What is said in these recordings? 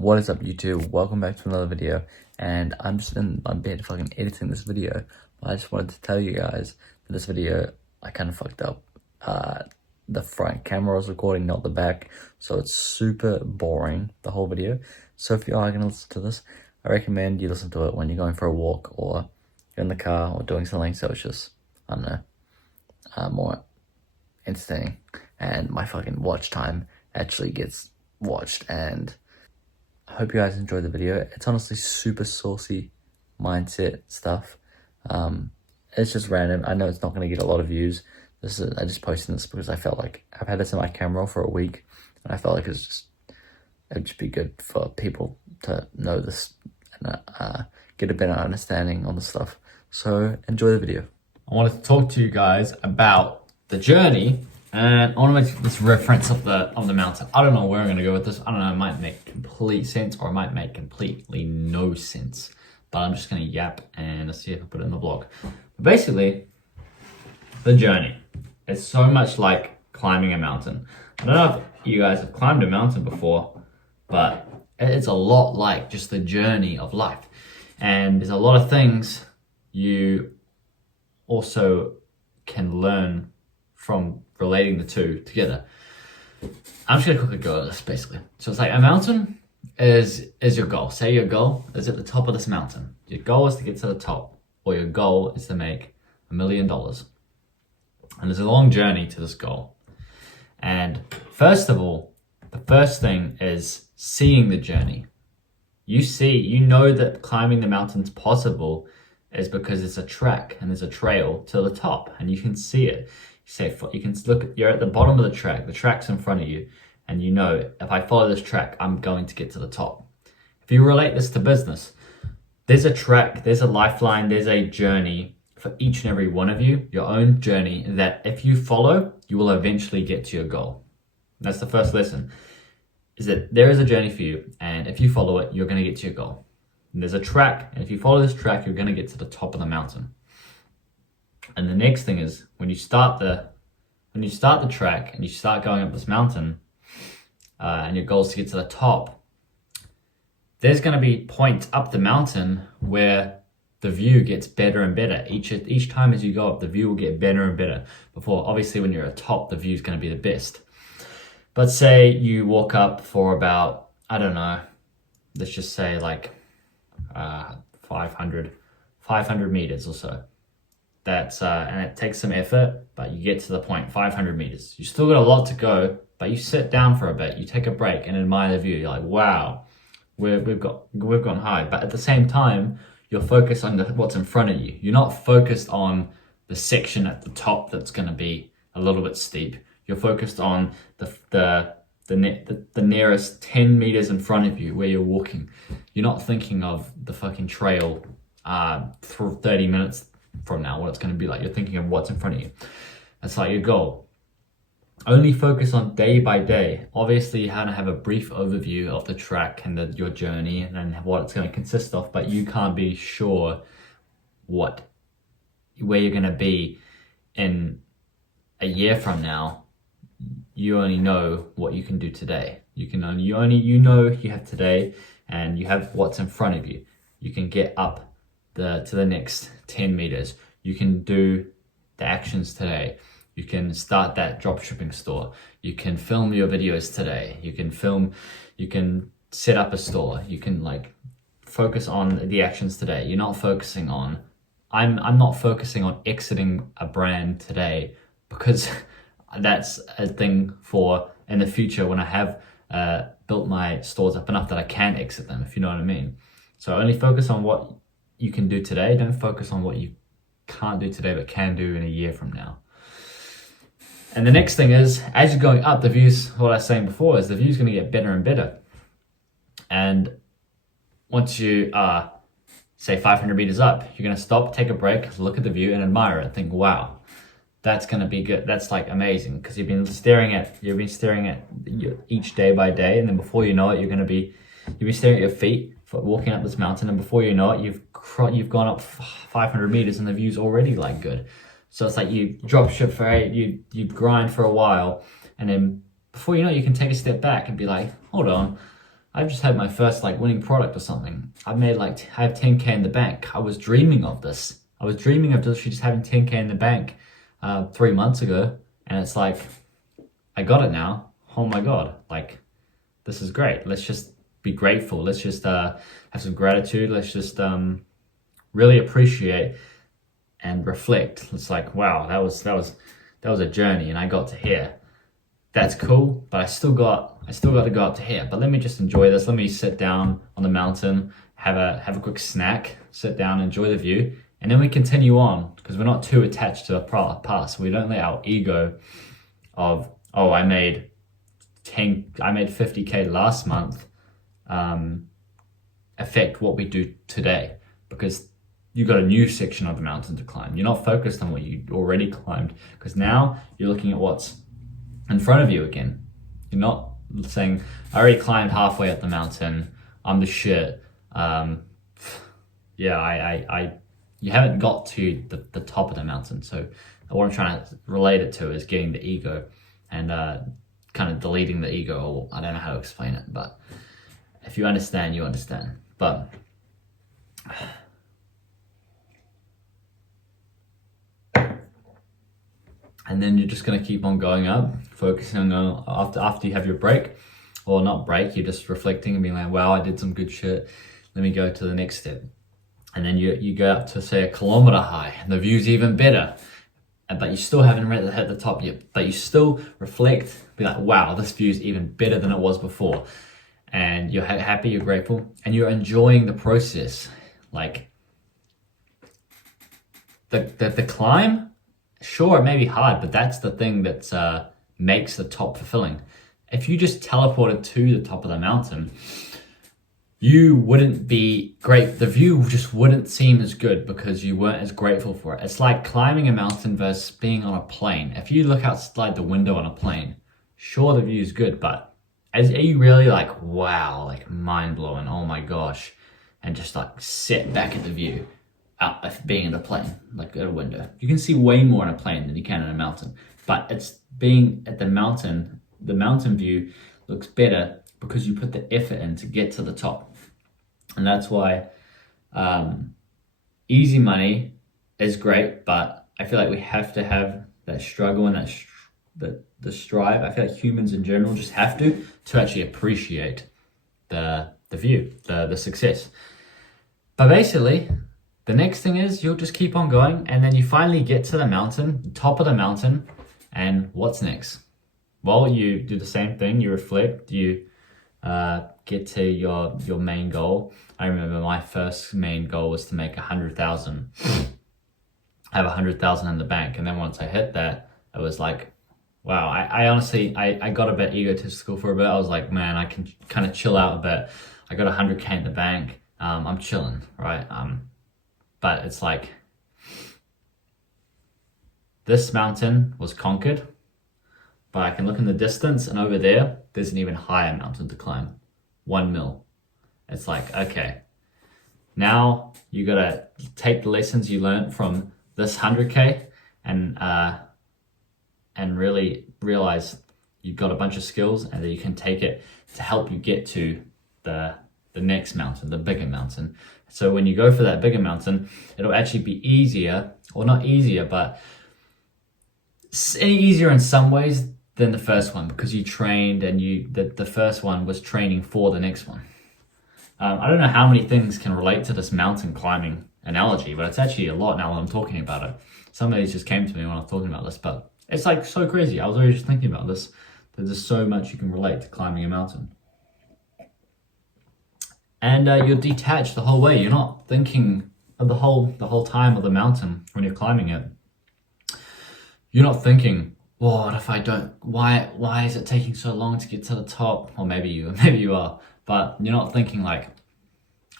What is up, YouTube? Welcome back to another video, and I'm just in my bed fucking editing this video. I just wanted to tell you guys that this video, I kind of fucked up. The front camera was recording, not the back, so it's super boring, the whole video. So if you are going to listen to this, I recommend you listen to it when you're going for a walk, or you're in the car, or doing something so it's just, I don't know, more entertaining. And my fucking watch time actually gets watched, and I hope you guys enjoyed the video. It's honestly super saucy mindset stuff. It's just random. I know it's not going to get a lot of views. I just posted this because I felt like I've had this in my camera for a week, and I felt like it'd just be good for people to know this and get a better understanding on the stuff. So enjoy the video. I wanted to talk to you guys about the journey, and I want to make this reference of the mountain. I don't know where I'm going to go with this. I don't know, it might make complete sense or it might make completely no sense, but I'm just going to yap and let's see if I put it in the vlog. But basically, the journey is so much like climbing a mountain. I don't know if you guys have climbed a mountain before, but it's a lot like just the journey of life. And there's a lot of things you also can learn from relating the two together. I'm just gonna quickly go over this basically. So it's like a mountain is your goal. Say your goal is at the top of this mountain. Your goal is to get to the top, or your goal is to make $1 million. And there's a long journey to this goal. And first of all, the first thing is seeing the journey. You know that climbing the mountain's possible is because it's a track and there's a trail to the top, and you can see it. You can look, you're at the bottom of the track's in front of you, and you know, if I follow this track, I'm going to get to the top. If you relate this to business, there's a track, there's a lifeline, there's a journey for each and every one of you, your own journey, that if you follow, you will eventually get to your goal. That's the first lesson, is that there is a journey for you, and if you follow it, you're going to get to your goal. And there's a track, and if you follow this track, you're going to get to the top of the mountain. And the next thing is, when you start the track and you start going up this mountain, and your goal is to get to the top, there's going to be points up the mountain where the view gets better and better. Each time as you go up, the view will get better and better. Before, obviously, when you're at top, the view is going to be the best. But say you walk up for about, I don't know, let's just say like 500 meters or so. That's and it takes some effort, but you get to the point, 500 meters. You still got a lot to go, but you sit down for a bit, you take a break and admire the view. You're like, wow, we've gone high. But at the same time, you're focused on what's in front of you. You're not focused on the section at the top that's going to be a little bit steep. You're focused on the nearest 10 meters in front of you where you're walking. You're not thinking of the fucking trail for 30 minutes from now, what it's going to be like. You're thinking of what's in front of you. That's like your goal. Only focus on day by day. Obviously, you have to have a brief overview of the track and your journey and what it's going to consist of, but you can't be sure where you're going to be in a year from now. You only know what you can do today. You know you have today, and you have what's in front of you. You can get up to the next 10 meters. You can do the actions today. You can start that dropshipping store. You can film your videos today. You can set up a store. You can like focus on the actions today. You're not focusing on, I'm not focusing on exiting a brand today, because that's a thing for in the future when I have built my stores up enough that I can exit them, if you know what I mean. So only focus on what you can do today. Don't focus on what you can't do today but can do in a year from now. And the next thing is, as you're going up, the views, what I was saying before, is the view's going to get better and better. And once you say 500 meters up, you're going to stop, take a break, look at the view and admire it and think, wow, that's going to be good. That's like amazing, because you've been staring at each day by day, and then before you know it, you'll be staring at your feet for walking up this mountain, and before you know it, you've gone up 500 meters and the view's already like good. So it's like you drop ship for you grind for a while, and then before you know it, you can take a step back and be like, hold on, I've just had my first like winning product or something. I have 10K in the bank. I was dreaming of this. I was dreaming of literally just having 10K in the bank 3 months ago. And it's like, I got it now. Oh my God. Like, this is great. Let's just be grateful. Let's just have some gratitude. Let's just really appreciate and reflect. It's like, wow, that was a journey, and I got to here. That's cool, but I still got to go up to here. But let me just enjoy this. Let me sit down on the mountain, have a quick snack, sit down, enjoy the view, and then we continue on, because we're not too attached to the past. We don't let our ego of, oh, I made 50K last month affect what we do today, because you got a new section of the mountain to climb. You're not focused on what you already climbed, because now you're looking at what's in front of you again. You're not saying, I already climbed halfway up the mountain, I'm the shit. You haven't got to the top of the mountain. So what I'm trying to relate it to is getting the ego and kind of deleting the ego, or I don't know how to explain it, but if you understand, you understand. But and then you're just going to keep on going up, focusing on after you have your break, or not break, you're just reflecting and being like, wow, I did some good shit. Let me go to the next step. And then you go up to, say, 1 kilometer high, and the view's even better. But you still haven't hit the top yet. But you still reflect, be like, wow, this view's even better than it was before. And you're happy, you're grateful, and you're enjoying the process. Like, the climb, sure, it may be hard, but that's the thing that makes the top fulfilling. If you just teleported to the top of the mountain, you wouldn't be great. The view just wouldn't seem as good because you weren't as grateful for it. It's like climbing a mountain versus being on a plane. If you look outside the window on a plane, sure, the view is good, but are you really like, wow, like mind blowing, oh my gosh, and just like sit back at the view out of being in a plane, like at a window. You can see way more in a plane than you can in a mountain, but it's being at the mountain view looks better because you put the effort in to get to the top. And that's why easy money is great, but I feel like we have to have that struggle and the strive. I feel like humans in general just have to actually appreciate the view, the success. But basically, the next thing is you'll just keep on going, and then you finally get to the mountain, top of the mountain, and what's next? Well, you do the same thing, you reflect, you get to your main goal. I remember my first main goal was to make 100,000. Have 100,000 in the bank, and then once I hit that, it was like, wow. I honestly got a bit egotistical for a bit. I was like, man, I can kind of chill out a bit. I got 100K in the bank. I'm chilling, right? But it's like, this mountain was conquered, but I can look in the distance, and over there's an even higher mountain to climb. 1 mil. It's like, okay, now you gotta take the lessons you learned from this 100K and really realize you've got a bunch of skills and that you can take it to help you get to the next mountain, the bigger mountain. So when you go for that bigger mountain, it'll actually be easier, or not easier, but easier in some ways than the first one, because you trained and the first one was training for the next one. I don't know how many things can relate to this mountain climbing analogy, but it's actually a lot now that I'm talking about it. Some of these just came to me when I was talking about this, but it's like so crazy. I was already just thinking about this, that there's so much you can relate to climbing a mountain. And you're detached the whole way. You're not thinking of the whole time of the mountain when you're climbing it. You're not thinking, well, what if I don't, why is it taking so long to get to the top? Or maybe you are, but you're not thinking like,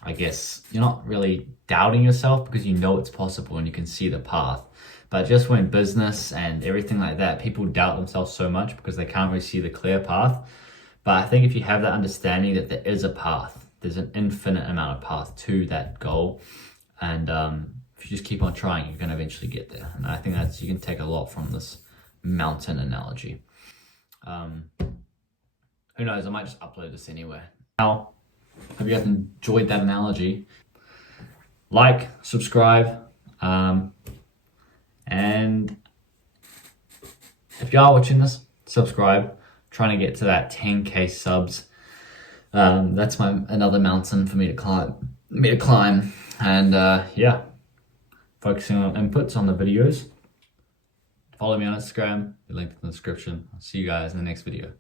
I guess, you're not really doubting yourself because you know it's possible and you can see the path. But just when business and everything like that, people doubt themselves so much because they can't really see the clear path. But I think if you have that understanding that there is a path, there's an infinite amount of path to that goal. And if you just keep on trying, you're going to eventually get there. And I think you can take a lot from this mountain analogy. Who knows, I might just upload this anyway. Hope you guys enjoyed that analogy. Like, subscribe, and if you are watching this, subscribe. Trying to get to that 10k subs. That's another mountain for me to climb. And yeah, focusing on inputs on the videos. Follow me on Instagram, the link in the description. I'll see you guys in the next video.